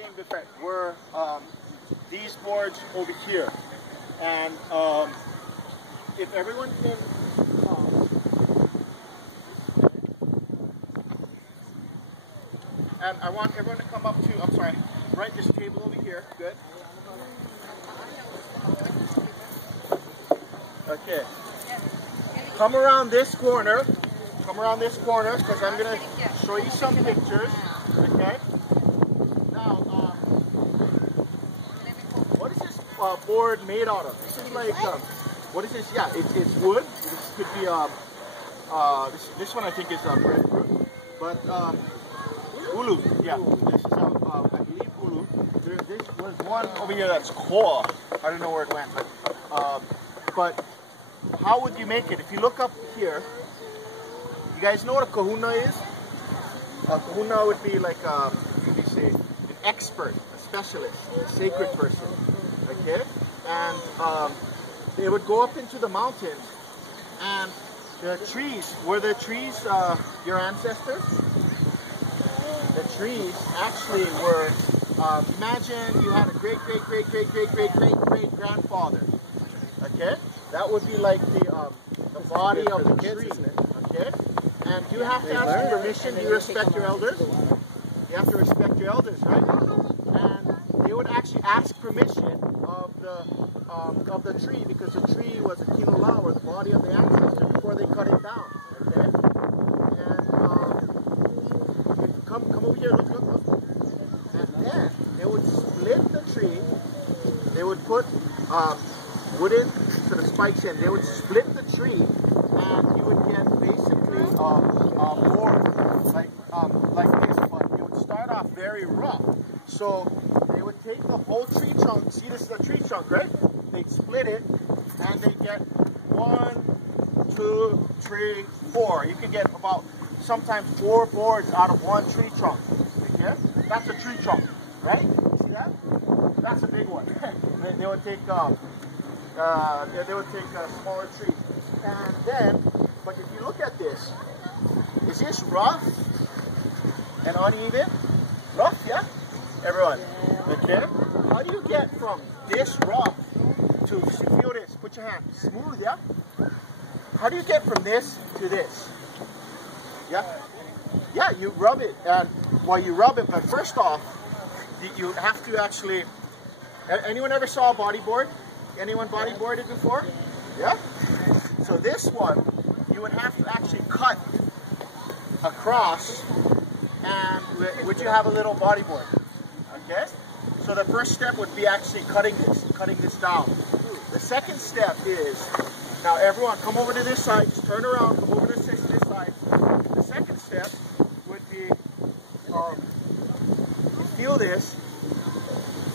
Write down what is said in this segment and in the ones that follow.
came good friend. Were these boards over here, and if everyone can. And I want everyone to come up to, I'm sorry, right, this table over here. Good. Okay. Come around this corner. Come around this corner because I'm going to show you some pictures. Okay. Now, what is this board made out of? This is like, what is this? Yeah, it's wood. This could be, this one I think is breadfruit. But, ulu, yeah. This is, I believe, ulu. This was one over here that's koa. I don't know where it went, but how would you make it? If you look up here, you guys know what a kahuna is? A kahuna would be like, what do you say, an expert, a specialist, a sacred person, okay? And they would go up into the mountains, and the trees, were the trees your ancestors? The trees actually were, imagine you had a great grandfather, okay? That would be like the body of the tree, okay? And you have to ask permission. Do you respect your elders? You have to respect your elders, right? And they would actually ask permission of the tree, because the tree was a kinula, or the body of the ancestor, before they cut it down, okay? And come over here, look. And then they would split the tree. They would put wooden to the spikes in. They would split the tree, and you would get basically a board like this, but it would start off very rough. So they would take the whole tree trunk. See, this is a tree trunk, right? They'd split it, and they get 1, 2, 3, 4. You can get about sometimes 4 boards out of one tree trunk. Okay? That's a tree trunk, right? See that? That's a big one. They would take a smaller tree, and then. But if you look at this, is this rough and uneven? Rough, yeah? Everyone, okay? How do you get from this rough to, feel this, put your hand, smooth, yeah? How do you get from this to this? Yeah? Yeah, you rub it, and while you rub it, but first off, you have to actually, anyone ever saw a bodyboard? Anyone bodyboarded before? Yeah? So this one, you would have to actually cut across, and would you have a little bodyboard? Okay? So the first step would be actually cutting this down. The second step is, now everyone come over to this side, just turn around, come over to this side. The second step would be, you feel this,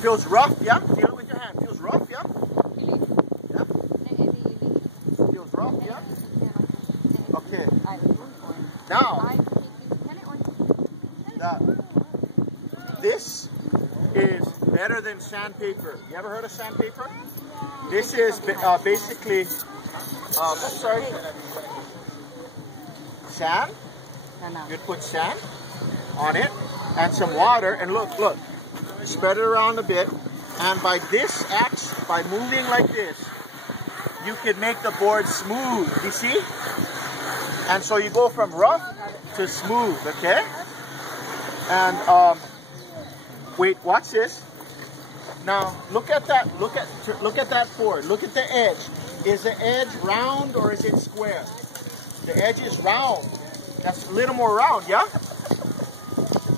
feels rough, yeah? Feel it with your hand, feels rough, yeah? Feels rough, yeah? Okay. Now, this is better than sandpaper. You ever heard of sandpaper? This is basically, sand. You'd put sand on it and some water, and look, spread it around a bit. And by moving like this, you can make the board smooth. You see? And so you go from rough to smooth, okay? And wait, watch this. Now look at that. Look at that board. Look at the edge. Is the edge round or is it square? The edge is round. That's a little more round, yeah?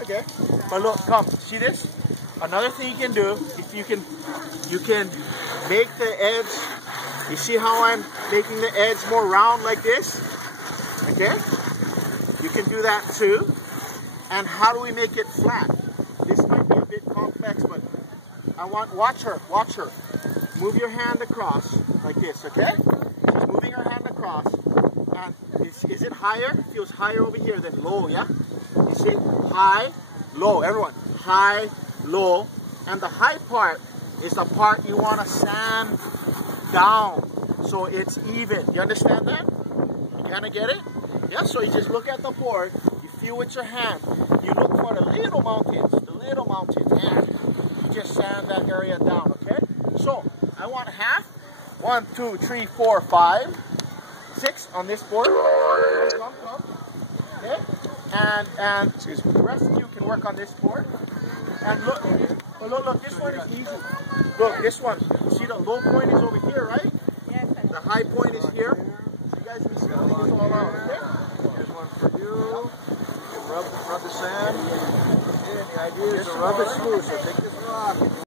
Okay. But look, come. See this? Another thing you can do, if you can make the edge. You see how I'm making the edge more round like this? Okay? You can do that too. And how do we make it flat? This might be a bit complex, but watch her. Move your hand across like this, okay? She's moving her hand across. And is it higher? It feels higher over here than low, yeah? You see? High, low. Everyone, high, low. And the high part is the part you want to sand down so it's even. You understand that? You kind of get it? Yeah, so you just look at the board, you feel with your hand, you look for the little mountains, and sand that area down, okay? So, I want half. 1, 2, 3, 4, 5, 6 on this board. Come. Okay? And the rest of you can work on this board. And look, this one is easy. Look, this one. See the low point is over here, right? Yes. The high point is here. So you guys can see this all out, okay? Here's one for you. Rub the sand. And the idea is to rub it smooth. So take this rock.